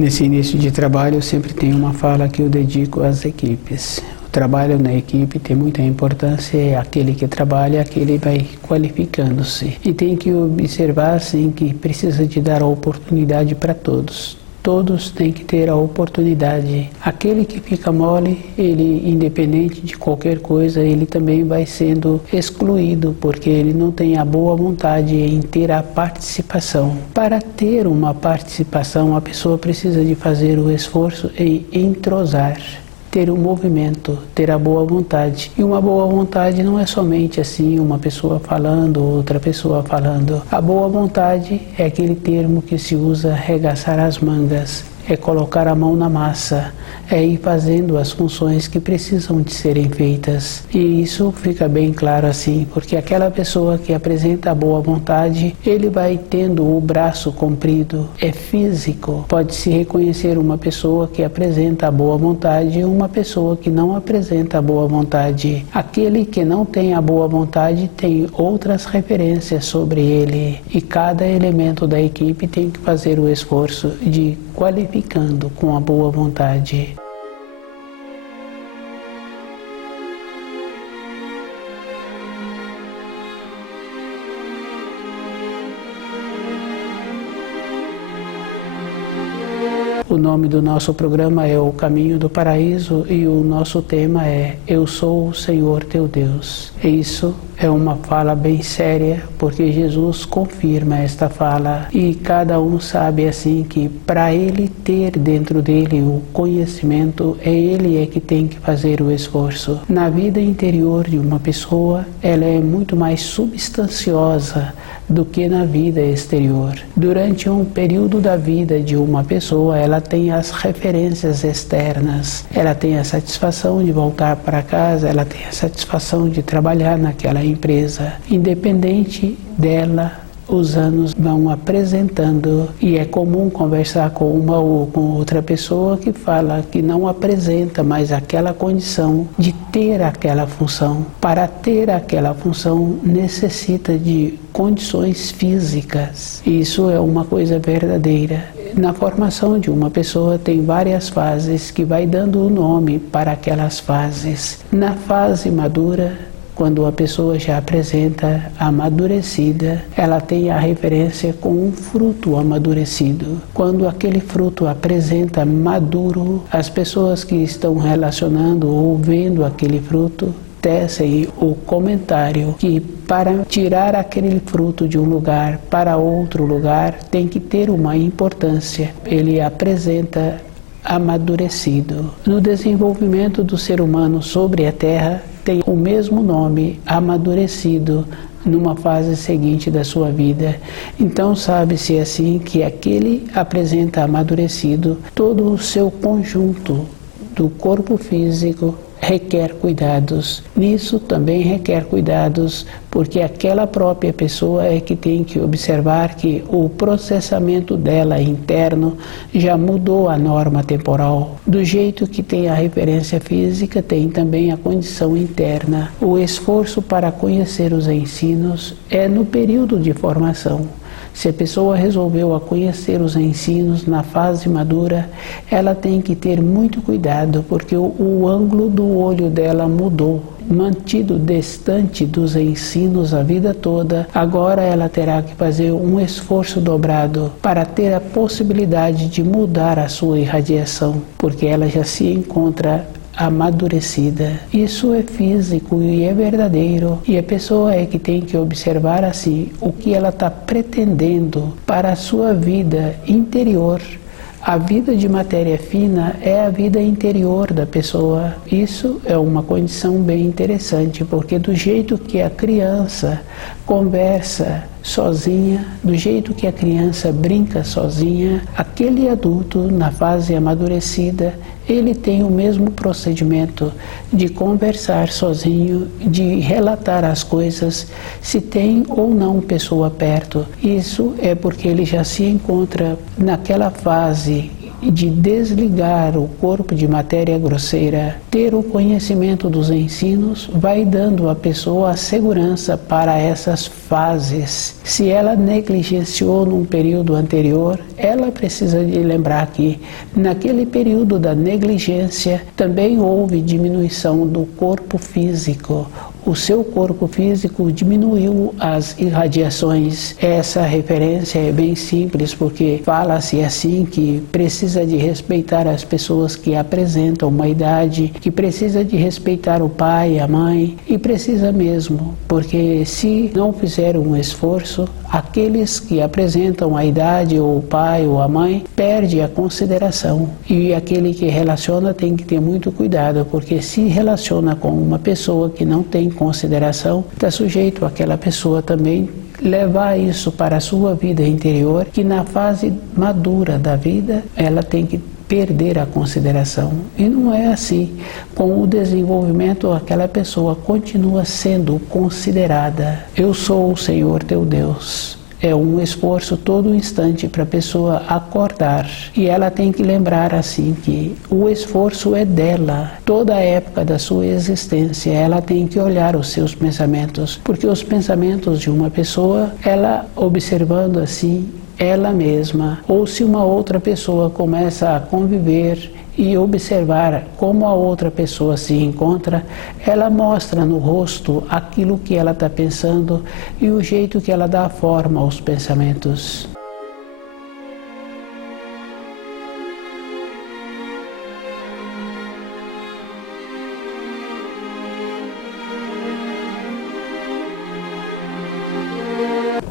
Nesse início de trabalho, eu sempre tenho uma fala que eu dedico às equipes. O trabalho na equipe tem muita importância, é aquele que trabalha, aquele vai qualificando-se. E tem que observar, assim, que precisa de dar a oportunidade para todos. Todos têm que ter a oportunidade. Aquele que fica mole, ele, independente de qualquer coisa, ele também vai sendo excluído, porque ele não tem a boa vontade em ter a participação. Para ter uma participação, a pessoa precisa de fazer o esforço em entrosar, ter o movimento, ter a boa vontade. E uma boa vontade não é somente assim, uma pessoa falando, outra pessoa falando. A boa vontade é aquele termo que se usa arregaçar as mangas, é colocar a mão na massa, é ir fazendo as funções que precisam de serem feitas. E isso fica bem claro assim, porque aquela pessoa que apresenta a boa vontade, ele vai tendo o braço comprido, é físico. Pode-se reconhecer uma pessoa que apresenta a boa vontade e uma pessoa que não apresenta a boa vontade. Aquele que não tem a boa vontade tem outras referências sobre ele, e cada elemento da equipe tem que fazer o esforço de qualificando com a boa vontade. O nome do nosso programa é O Caminho do Paraíso e o nosso tema é Eu sou o Senhor teu Deus. E isso é uma fala bem séria, porque Jesus confirma esta fala e cada um sabe assim que para ele ter dentro dele o conhecimento, é ele que tem que fazer o esforço. Na vida interior de uma pessoa, ela é muito mais substanciosa do que na vida exterior. Durante um período da vida de uma pessoa, ela tem as referências externas, ela tem a satisfação de voltar para casa, ela tem a satisfação de trabalhar naquela empresa. Independente dela, os anos vão apresentando, e é comum conversar com uma ou com outra pessoa que fala que não apresenta mais aquela condição de ter aquela função. Para ter aquela função necessita de condições físicas. Isso é uma coisa verdadeira. Na formação de uma pessoa tem várias fases que vai dando o nome para aquelas fases. Na fase madura, quando a pessoa já apresenta amadurecida, ela tem a referência com um fruto amadurecido. Quando aquele fruto apresenta maduro, as pessoas que estão relacionando ou vendo aquele fruto tecem o comentário que para tirar aquele fruto de um lugar para outro lugar tem que ter uma importância. Ele apresenta amadurecido. No desenvolvimento do ser humano sobre a Terra, tem o mesmo nome, amadurecido, numa fase seguinte da sua vida. Então sabe-se assim que aquele apresenta amadurecido, todo o seu conjunto do corpo físico requer cuidados. Nisso também requer cuidados, porque aquela própria pessoa é que tem que observar que o processamento dela interno já mudou a norma temporal. Do jeito que tem a referência física, tem também a condição interna. O esforço para conhecer os ensinos é no período de formação. Se a pessoa resolveu a conhecer os ensinos na fase madura, ela tem que ter muito cuidado, porque o ângulo do olho dela mudou. Mantido distante dos ensinos a vida toda, agora ela terá que fazer um esforço dobrado para ter a possibilidade de mudar a sua irradiação, porque ela já se encontra amadurecida. Isso é físico e é verdadeiro, e a pessoa é que tem que observar assim o que ela está pretendendo para a sua vida interior. A vida de matéria fina é a vida interior da pessoa. Isso é uma condição bem interessante, porque do jeito que a criança conversa sozinha, do jeito que a criança brinca sozinha, aquele adulto na fase amadurecida, ele tem o mesmo procedimento de conversar sozinho, de relatar as coisas, se tem ou não pessoa perto. Isso é porque ele já se encontra naquela fase de desligar o corpo de matéria grosseira, ter o conhecimento dos ensinos, vai dando à pessoa a segurança para essas fases. Se ela negligenciou num período anterior, ela precisa de lembrar que naquele período da negligência também houve diminuição do corpo físico. O seu corpo físico diminuiu as irradiações. Essa referência é bem simples, porque fala-se assim que precisa de respeitar as pessoas que apresentam uma idade, que precisa de respeitar o pai, a mãe, e precisa mesmo, porque se não fizer um esforço, aqueles que apresentam a idade, ou o pai ou a mãe, perde a consideração. E aquele que relaciona tem que ter muito cuidado, porque se relaciona com uma pessoa que não tem consideração, está sujeito àquela pessoa também levar isso para a sua vida interior, que na fase madura da vida ela tem que perder a consideração. E não é assim. Com o desenvolvimento, aquela pessoa continua sendo considerada. Eu sou o Senhor teu Deus. É um esforço todo instante para a pessoa acordar. E ela tem que lembrar assim que o esforço é dela. Toda a época da sua existência, ela tem que olhar os seus pensamentos. Porque os pensamentos de uma pessoa, ela observando assim, ela mesma, ou se uma outra pessoa começa a conviver e observar como a outra pessoa se encontra, ela mostra no rosto aquilo que ela está pensando e o jeito que ela dá forma aos pensamentos.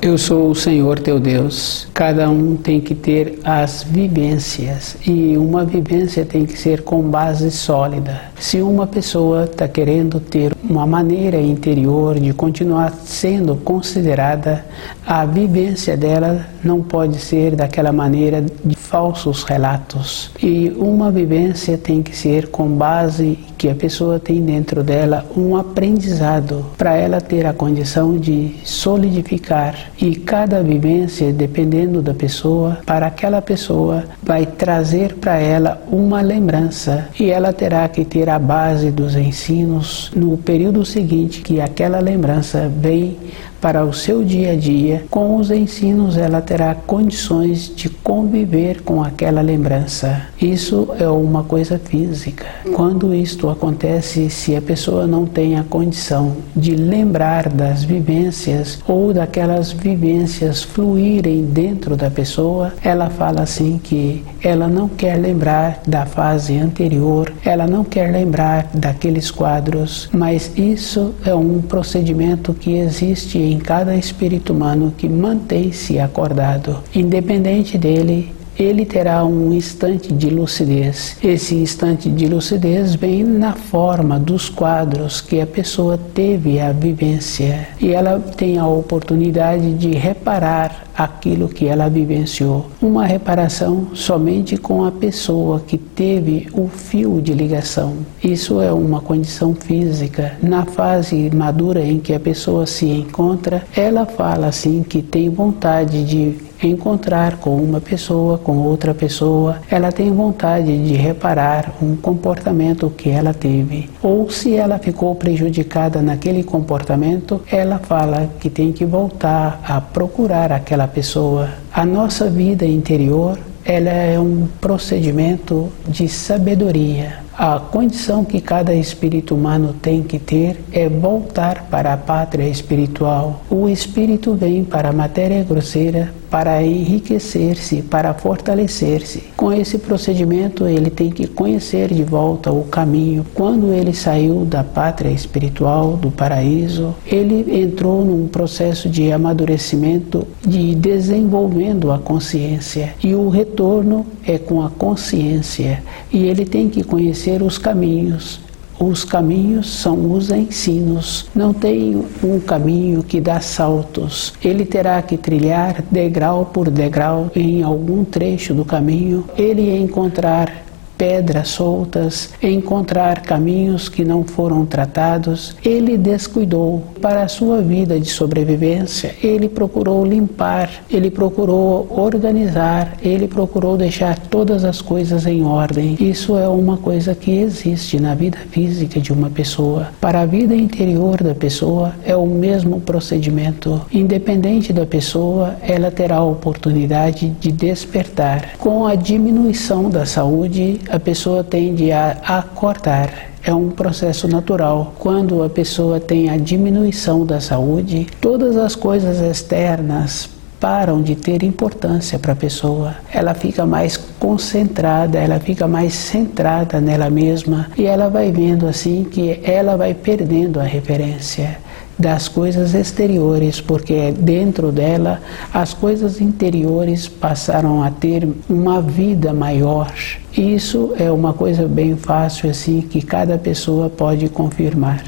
Eu sou o Senhor teu Deus. Cada um tem que ter as vivências, e uma vivência tem que ser com base sólida. Se uma pessoa está querendo ter uma maneira interior de continuar sendo considerada, a vivência dela não pode ser daquela maneira de falsos relatos. E uma vivência tem que ser com base que a pessoa tem dentro dela um aprendizado para ela ter a condição de solidificar. E cada vivência, dependendo da pessoa, para aquela pessoa vai trazer para ela uma lembrança, e ela terá que ter a base dos ensinos no período seguinte que aquela lembrança vem para o seu dia a dia. Com os ensinos ela terá condições de conviver com aquela lembrança. Isso é uma coisa física. Quando isto acontece, se a pessoa não tem a condição de lembrar das vivências, ou daquelas vivências fluírem dentro da pessoa, ela fala assim que ela não quer lembrar da fase anterior, ela não quer lembrar daqueles quadros, mas isso é um procedimento que existe em cada espírito humano que mantém-se acordado. Independente dele, ele terá um instante de lucidez. Esse instante de lucidez vem na forma dos quadros que a pessoa teve a vivência, e ela tem a oportunidade de reparar aquilo que ela vivenciou. Uma reparação somente com a pessoa que teve o fio de ligação. Isso é uma condição física. Na fase madura em que a pessoa se encontra, ela fala assim que tem vontade de encontrar com uma pessoa, com outra pessoa, ela tem vontade de reparar um comportamento que ela teve. Ou se ela ficou prejudicada naquele comportamento, ela fala que tem que voltar a procurar aquela pessoa. A nossa vida interior, ela é um procedimento de sabedoria. A condição que cada espírito humano tem que ter é voltar para a pátria espiritual. O espírito vem para a matéria grosseira para enriquecer-se, para fortalecer-se. Com esse procedimento, ele tem que conhecer de volta o caminho. Quando ele saiu da pátria espiritual, do paraíso, ele entrou num processo de amadurecimento, de desenvolvendo a consciência. E o retorno é com a consciência. E ele tem que conhecer os caminhos. Os caminhos são os ensinos. Não tem um caminho que dá saltos. Ele terá que trilhar degrau por degrau em algum trecho do caminho. Ele encontrar pedras soltas, encontrar caminhos que não foram tratados. Ele descuidou. Para a sua vida de sobrevivência, ele procurou limpar, ele procurou organizar, ele procurou deixar todas as coisas em ordem. Isso é uma coisa que existe na vida física de uma pessoa. Para a vida interior da pessoa é o mesmo procedimento. Independente da pessoa, ela terá a oportunidade de despertar. Com a diminuição da saúde, a pessoa tende a acordar. É um processo natural. Quando a pessoa tem a diminuição da saúde, todas as coisas externas param de ter importância para a pessoa. Ela fica mais concentrada, ela fica mais centrada nela mesma e ela vai vendo assim que ela vai perdendo a referência das coisas exteriores, porque dentro dela as coisas interiores passaram a ter uma vida maior. Isso é uma coisa bem fácil assim que cada pessoa pode confirmar.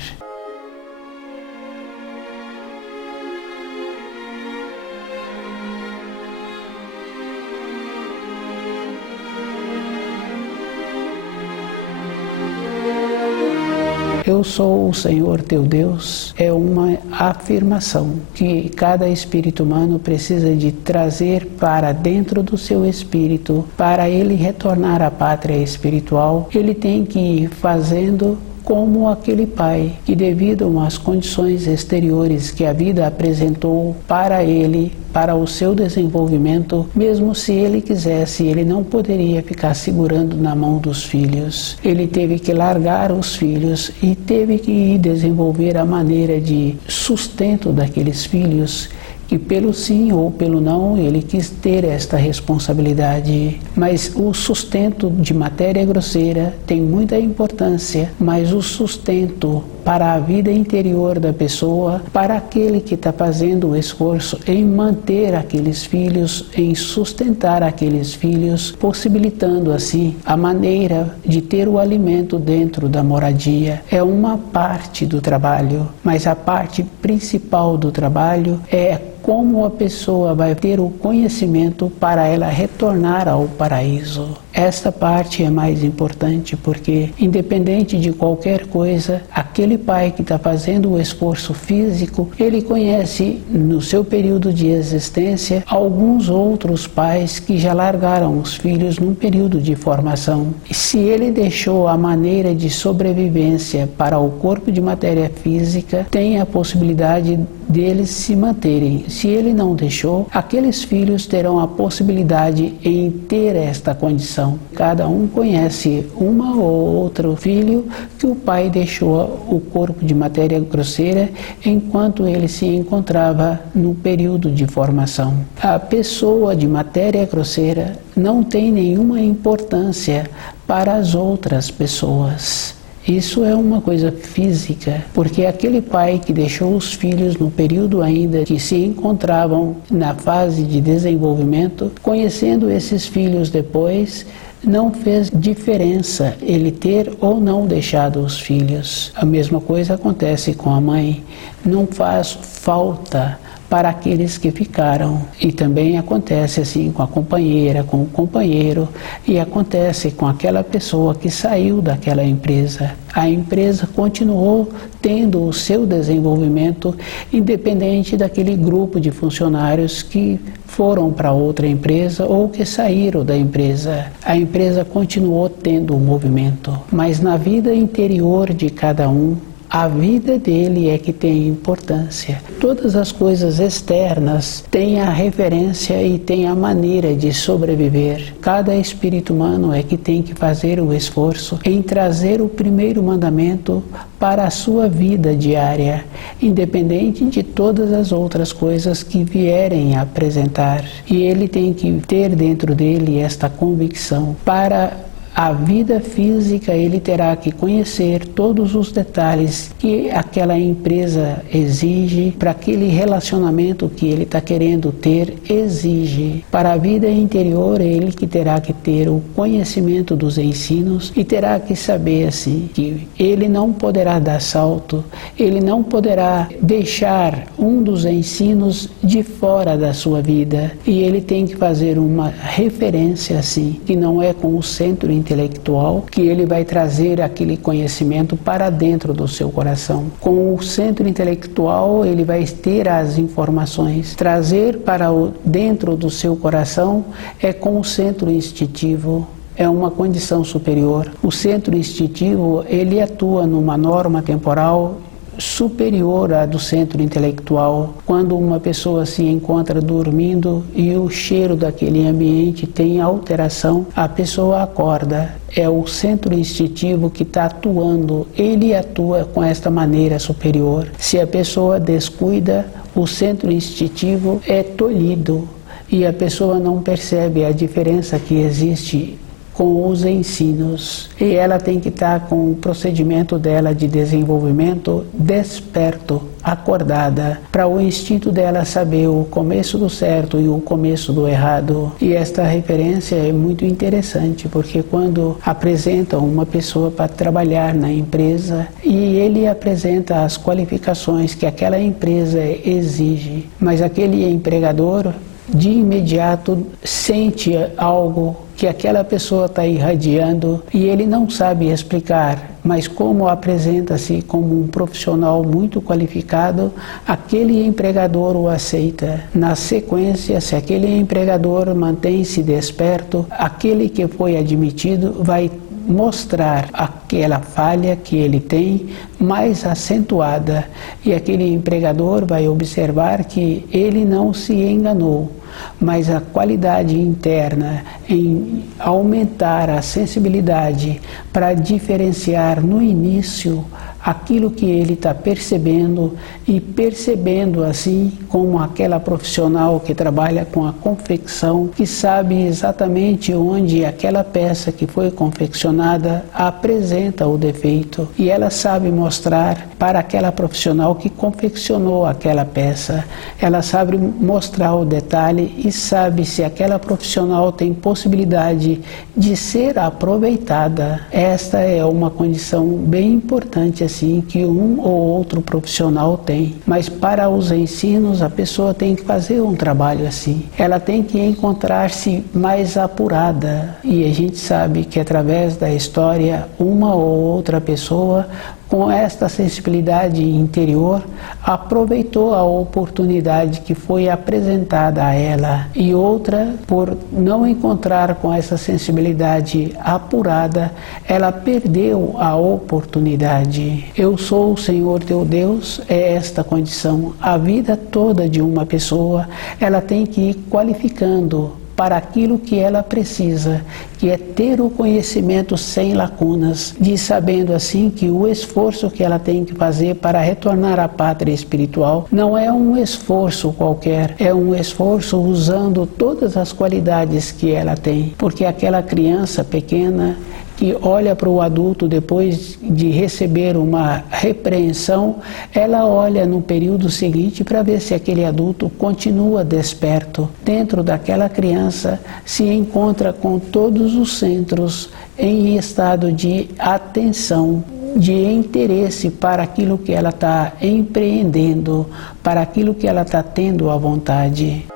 Eu sou o Senhor teu Deus é uma afirmação que cada espírito humano precisa de trazer para dentro do seu espírito. Para ele retornar à pátria espiritual, ele tem que ir fazendo como aquele pai que, devido às condições exteriores que a vida apresentou para ele, para o seu desenvolvimento, mesmo se ele quisesse, ele não poderia ficar segurando na mão dos filhos. Ele teve que largar os filhos e teve que desenvolver a maneira de sustento daqueles filhos, que pelo sim ou pelo não ele quis ter esta responsabilidade. Mas o sustento de matéria grosseira tem muita importância, mas o sustento para a vida interior da pessoa, para aquele que está fazendo o esforço em manter aqueles filhos, em sustentar aqueles filhos, possibilitando assim a maneira de ter o alimento dentro da moradia, é uma parte do trabalho, mas a parte principal do trabalho é como a pessoa vai ter o conhecimento para ela retornar ao paraíso. Esta parte é mais importante porque, independente de qualquer coisa, aquele pai que está fazendo o esforço físico, ele conhece no seu período de existência alguns outros pais que já largaram os filhos num período de formação. E se ele deixou a maneira de sobrevivência para o corpo de matéria física, tem a possibilidade deles se manterem. Se ele não deixou, aqueles filhos terão a possibilidade em ter esta condição. Cada um conhece uma ou outro filho que o pai deixou o corpo de matéria grosseira enquanto ele se encontrava no período de formação. A pessoa de matéria grosseira não tem nenhuma importância para as outras pessoas. Isso é uma coisa física, porque aquele pai que deixou os filhos no período ainda que se encontravam na fase de desenvolvimento, conhecendo esses filhos depois, não fez diferença ele ter ou não deixado os filhos. A mesma coisa acontece com a mãe, não faz falta para aqueles que ficaram. E também acontece assim com a companheira, com o companheiro, e acontece com aquela pessoa que saiu daquela empresa. A empresa continuou tendo o seu desenvolvimento independente daquele grupo de funcionários que foram para outra empresa ou que saíram da empresa. A empresa continuou tendo o movimento, mas na vida interior de cada um, a vida dele é que tem importância. Todas as coisas externas têm a referência e têm a maneira de sobreviver. Cada espírito humano é que tem que fazer o esforço em trazer o primeiro mandamento para a sua vida diária, independente de todas as outras coisas que vierem a apresentar. E ele tem que ter dentro dele esta convicção. Para a vida física, ele terá que conhecer todos os detalhes que aquela empresa exige, para aquele relacionamento que ele está querendo ter, exige. Para a vida interior, ele que terá que ter o conhecimento dos ensinos e terá que saber assim, que ele não poderá dar salto, ele não poderá deixar um dos ensinos de fora da sua vida. E ele tem que fazer uma referência assim, que não é com o centro interior intelectual, que ele vai trazer aquele conhecimento para dentro do seu coração. Com o centro intelectual, ele vai ter as informações. Trazer para dentro do seu coração é com o centro instintivo. É uma condição superior. O centro instintivo, ele atua numa norma temporal superior à do centro intelectual. Quando uma pessoa se encontra dormindo e o cheiro daquele ambiente tem alteração, a pessoa acorda. É o centro instintivo que está atuando. Ele atua com esta maneira superior. Se a pessoa descuida, o centro instintivo é tolhido e a pessoa não percebe a diferença que existe com os ensinos, e ela tem que estar com o procedimento dela de desenvolvimento desperto, acordada, para o instinto dela saber o começo do certo e o começo do errado. E esta referência é muito interessante, porque quando apresentam uma pessoa para trabalhar na empresa e ele apresenta as qualificações que aquela empresa exige, mas aquele empregador de imediato sente algo que aquela pessoa está irradiando e ele não sabe explicar, mas como apresenta-se como um profissional muito qualificado, aquele empregador o aceita. Na sequência, se aquele empregador mantém-se desperto, aquele que foi admitido vai mostrar aquela falha que ele tem mais acentuada, e aquele empregador vai observar que ele não se enganou, mas a qualidade interna em aumentar a sensibilidade para diferenciar no início aquilo que ele está percebendo, e percebendo assim como aquela profissional que trabalha com a confecção, que sabe exatamente onde aquela peça que foi confeccionada apresenta o defeito, e ela sabe mostrar para aquela profissional que confeccionou aquela peça. Ela sabe mostrar o detalhe e sabe se aquela profissional tem possibilidade de ser aproveitada. Esta é uma condição bem importante assim que um ou outro profissional tem. Mas para os ensinos a pessoa tem que fazer um trabalho assim. Ela tem que encontrar-se mais apurada. E a gente sabe que através da história uma ou outra pessoa com esta sensibilidade interior aproveitou a oportunidade que foi apresentada a ela, e outra, por não encontrar com essa sensibilidade apurada, ela perdeu a oportunidade. Eu sou o Senhor teu Deus, é esta condição. A vida toda de uma pessoa, ela tem que ir qualificando para aquilo que ela precisa, que é ter o conhecimento sem lacunas, de sabendo assim que o esforço que ela tem que fazer para retornar à pátria espiritual não é um esforço qualquer, é um esforço usando todas as qualidades que ela tem, porque aquela criança pequena que olha para o adulto depois de receber uma repreensão, ela olha no período seguinte para ver se aquele adulto continua desperto. Dentro daquela criança se encontra com todos os centros em estado de atenção, de interesse para aquilo que ela está empreendendo, para aquilo que ela está tendo à vontade.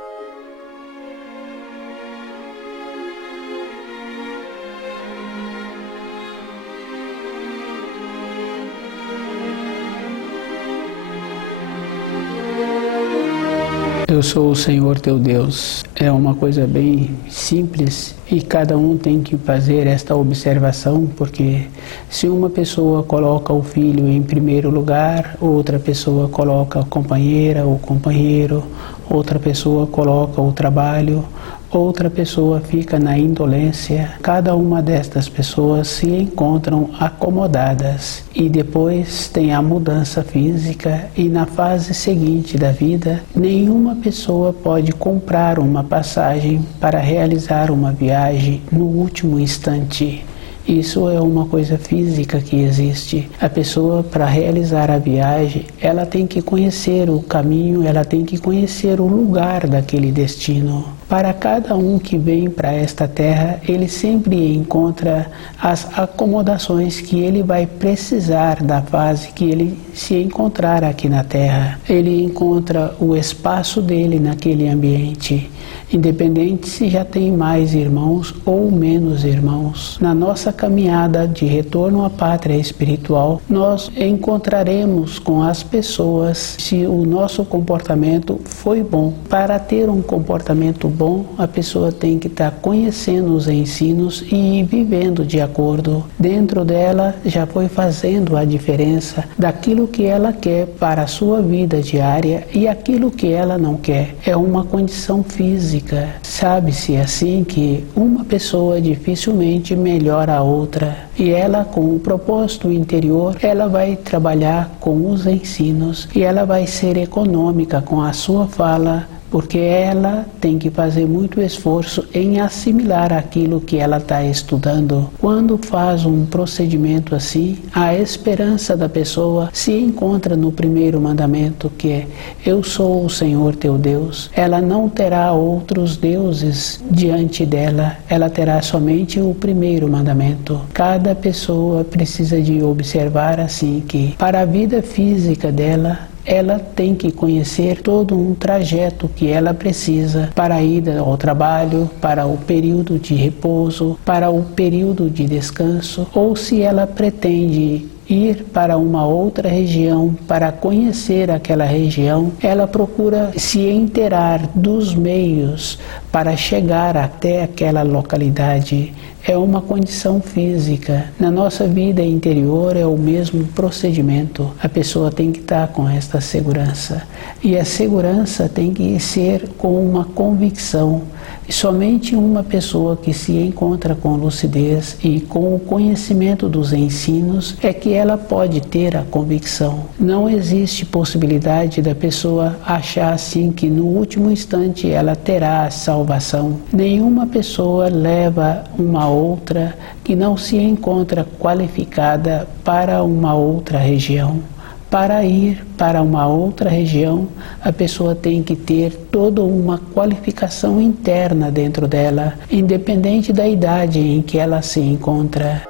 Eu sou o Senhor teu Deus. É uma coisa bem simples e cada um tem que fazer esta observação, porque se uma pessoa coloca o filho em primeiro lugar, outra pessoa coloca a companheira ou companheiro, outra pessoa coloca o trabalho, outra pessoa fica na indolência. Cada uma destas pessoas se encontram acomodadas e depois tem a mudança física, e na fase seguinte da vida, nenhuma pessoa pode comprar uma passagem para realizar uma viagem no último instante. Isso é uma coisa física que existe. A pessoa, para realizar a viagem, ela tem que conhecer o caminho, ela tem que conhecer o lugar daquele destino. Para cada um que vem para esta terra, ele sempre encontra as acomodações que ele vai precisar da fase que ele se encontrar aqui na terra. Ele encontra o espaço dele naquele ambiente, independente se já tem mais irmãos ou menos irmãos. Na nossa caminhada de retorno à pátria espiritual, nós encontraremos com as pessoas se o nosso comportamento foi bom. Para ter um comportamento bom, a pessoa tem que estar conhecendo os ensinos e vivendo de acordo. Dentro dela já foi fazendo a diferença daquilo que ela quer para a sua vida diária e aquilo que ela não quer. É uma condição física. Sabe-se assim que uma pessoa dificilmente melhora a outra. E ela, com o propósito interior, ela vai trabalhar com os ensinos e ela vai ser econômica com a sua fala, porque ela tem que fazer muito esforço em assimilar aquilo que ela está estudando. Quando faz um procedimento assim, a esperança da pessoa se encontra no primeiro mandamento, que é: eu sou o Senhor teu Deus. Ela não terá outros deuses diante dela, ela terá somente o primeiro mandamento. Cada pessoa precisa de observar assim que, para a vida física dela, ela tem que conhecer todo um trajeto que ela precisa para a ida ao trabalho, para o período de repouso, para o período de descanso, ou se ela pretende ir para uma outra região para conhecer aquela região, ela procura se inteirar dos meios para chegar até aquela localidade. É uma condição física. Na nossa vida interior é o mesmo procedimento. A pessoa tem que estar com esta segurança. E a segurança tem que ser com uma convicção. E somente uma pessoa que se encontra com lucidez e com o conhecimento dos ensinos é que ela pode ter a convicção. Não existe possibilidade da pessoa achar assim que no último instante ela terá a salvação. Nenhuma pessoa leva uma outra que não se encontra qualificada para uma outra região. Para ir para uma outra região, a pessoa tem que ter toda uma qualificação interna dentro dela, independente da idade em que ela se encontra.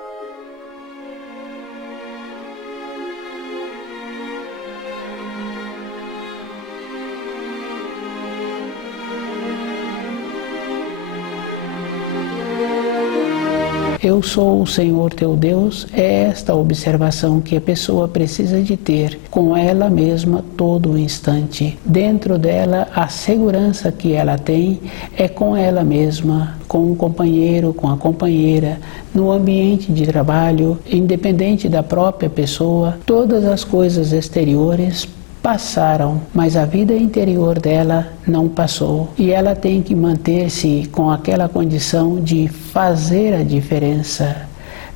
Eu sou o Senhor teu Deus, é esta observação que a pessoa precisa de ter com ela mesma todo o instante. Dentro dela, a segurança que ela tem é com ela mesma, com o companheiro, com a companheira, no ambiente de trabalho, independente da própria pessoa. Todas as coisas exteriores passaram, mas a vida interior dela não passou. E ela tem que manter-se com aquela condição de fazer a diferença.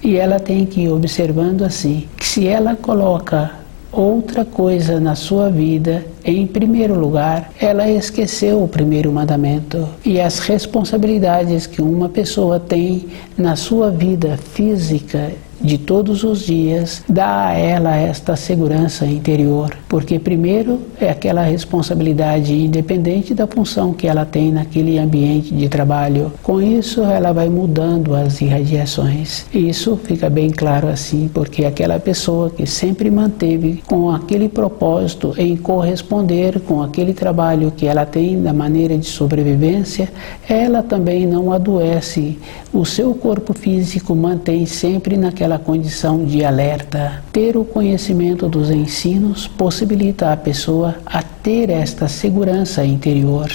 E ela tem que ir observando assim, que se ela coloca outra coisa na sua vida em primeiro lugar, ela esqueceu o primeiro mandamento. E as responsabilidades que uma pessoa tem na sua vida física de todos os dias, dá a ela esta segurança interior, porque primeiro é aquela responsabilidade independente da função que ela tem naquele ambiente de trabalho. Com isso ela vai mudando as irradiações. Isso fica bem claro assim, porque aquela pessoa que sempre manteve com aquele propósito em corresponder com aquele trabalho que ela tem da maneira de sobrevivência, ela também não adoece. O seu corpo físico mantém sempre naquela condição de alerta. Ter o conhecimento dos ensinos possibilita a pessoa a ter esta segurança interior.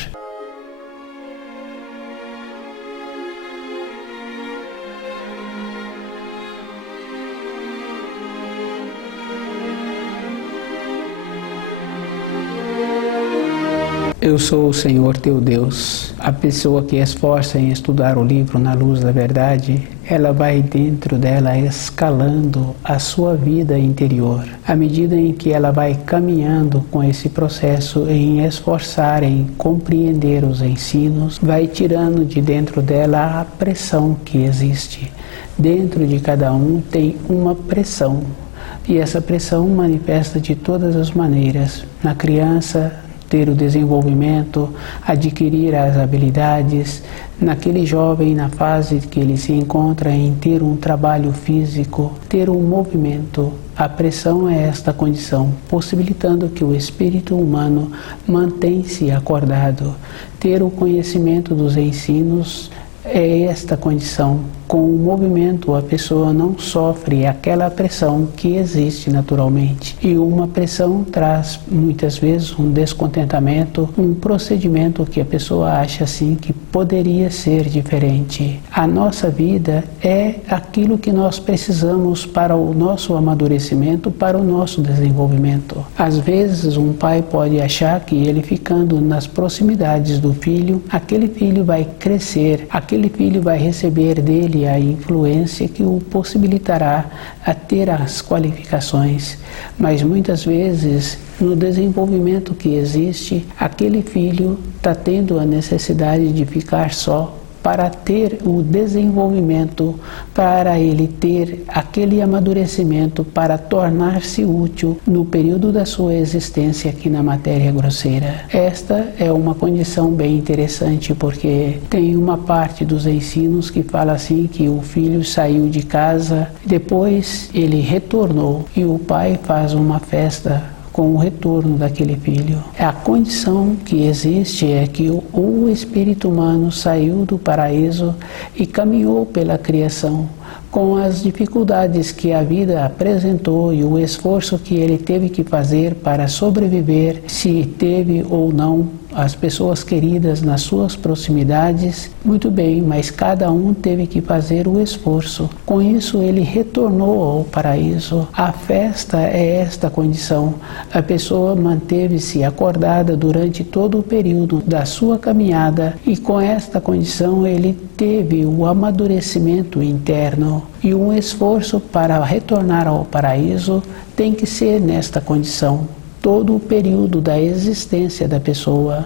Eu sou o Senhor teu Deus. A pessoa que esforça em estudar o livro Na Luz da Verdade, ela vai dentro dela escalando a sua vida interior. À medida em que ela vai caminhando com esse processo em esforçar em compreender os ensinos, vai tirando de dentro dela a pressão que existe. Dentro de cada um tem uma pressão. E essa pressão manifesta de todas as maneiras. Na criança, ter o desenvolvimento, adquirir as habilidades. Naquele jovem, na fase que ele se encontra em ter um trabalho físico, ter um movimento, a pressão é esta condição, possibilitando que o espírito humano mantenha-se acordado. Ter o conhecimento dos ensinos é esta condição. Com o movimento, a pessoa não sofre aquela pressão que existe naturalmente. E uma pressão traz, muitas vezes, um descontentamento, um procedimento que a pessoa acha assim que poderia ser diferente. A nossa vida é aquilo que nós precisamos para o nosso amadurecimento, para o nosso desenvolvimento. Às vezes, um pai pode achar que ele ficando nas proximidades do filho, aquele filho vai crescer, aquele filho vai receber dele a influência que o possibilitará a ter as qualificações. Mas muitas vezes, no desenvolvimento que existe, aquele filho está tendo a necessidade de ficar só para ter o desenvolvimento, para ele ter aquele amadurecimento, para tornar-se útil no período da sua existência aqui na matéria grosseira. Esta é uma condição bem interessante, porque tem uma parte dos ensinos que fala assim que o filho saiu de casa, depois ele retornou e o pai faz uma festa com o retorno daquele filho. A condição que existe é que o espírito humano saiu do paraíso e caminhou pela criação, com as dificuldades que a vida apresentou e o esforço que ele teve que fazer para sobreviver, se teve ou não as pessoas queridas nas suas proximidades, muito bem, mas cada um teve que fazer o esforço. Com isso, ele retornou ao paraíso. A festa é esta condição. A pessoa manteve-se acordada durante todo o período da sua caminhada e com esta condição ele teve o amadurecimento interno. E um esforço para retornar ao paraíso tem que ser nesta condição, todo o período da existência da pessoa.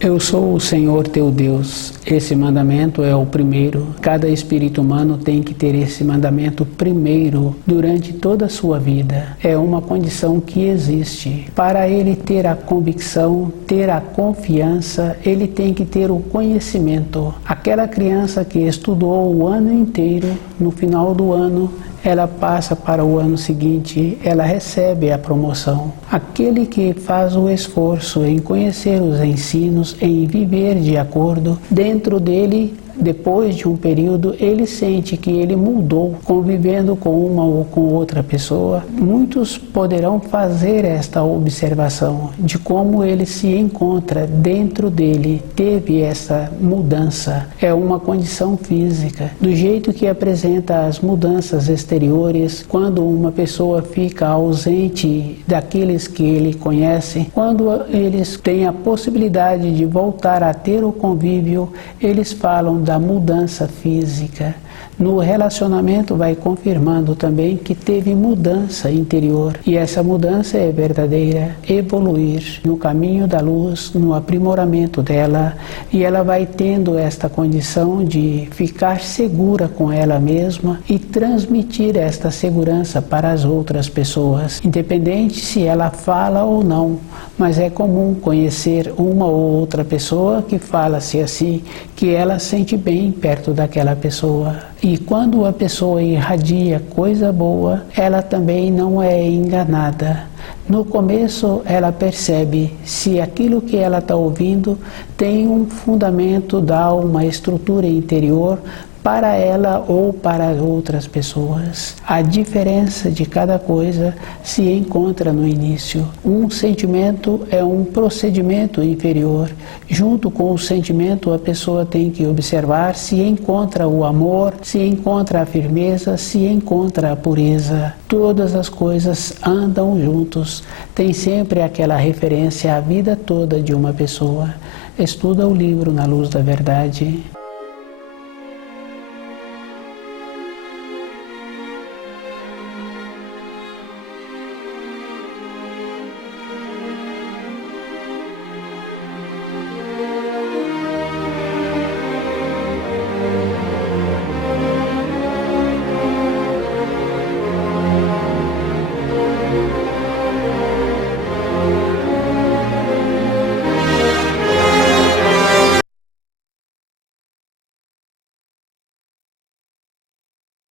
Eu sou o Senhor teu Deus. Esse mandamento é o primeiro. Cada espírito humano tem que ter esse mandamento primeiro durante toda a sua vida. É uma condição que existe. Para ele ter a convicção, ter a confiança, ele tem que ter o conhecimento. Aquela criança que estudou o ano inteiro, no final do ano, ela passa para o ano seguinte, ela recebe a promoção. Aquele que faz o esforço em conhecer os ensinos, em viver de acordo, dentro dele, depois de um período, ele sente que ele mudou, convivendo com uma ou com outra pessoa. Muitos poderão fazer esta observação de como ele se encontra dentro dele, teve essa mudança. É uma condição física. Do jeito que apresenta as mudanças exteriores, quando uma pessoa fica ausente daqueles que ele conhece, quando eles têm a possibilidade de voltar a ter o convívio, eles falam da mudança física. No relacionamento vai confirmando também que teve mudança interior e essa mudança é verdadeira, evoluir no caminho da luz, no aprimoramento dela, e ela vai tendo esta condição de ficar segura com ela mesma e transmitir esta segurança para as outras pessoas, independente se ela fala ou não. Mas é comum conhecer uma ou outra pessoa que fala-se assim, que ela sente bem perto daquela pessoa. E quando a pessoa irradia coisa boa, ela também não é enganada. No começo, ela percebe se aquilo que ela está ouvindo tem um fundamento, dá uma estrutura interior para ela ou para outras pessoas. A diferença de cada coisa se encontra no início. Um sentimento é um procedimento inferior. Junto com o sentimento, a pessoa tem que observar se encontra o amor, se encontra a firmeza, se encontra a pureza. Todas as coisas andam juntos. Tem sempre aquela referência à vida toda de uma pessoa. Estuda o livro Na Luz da Verdade.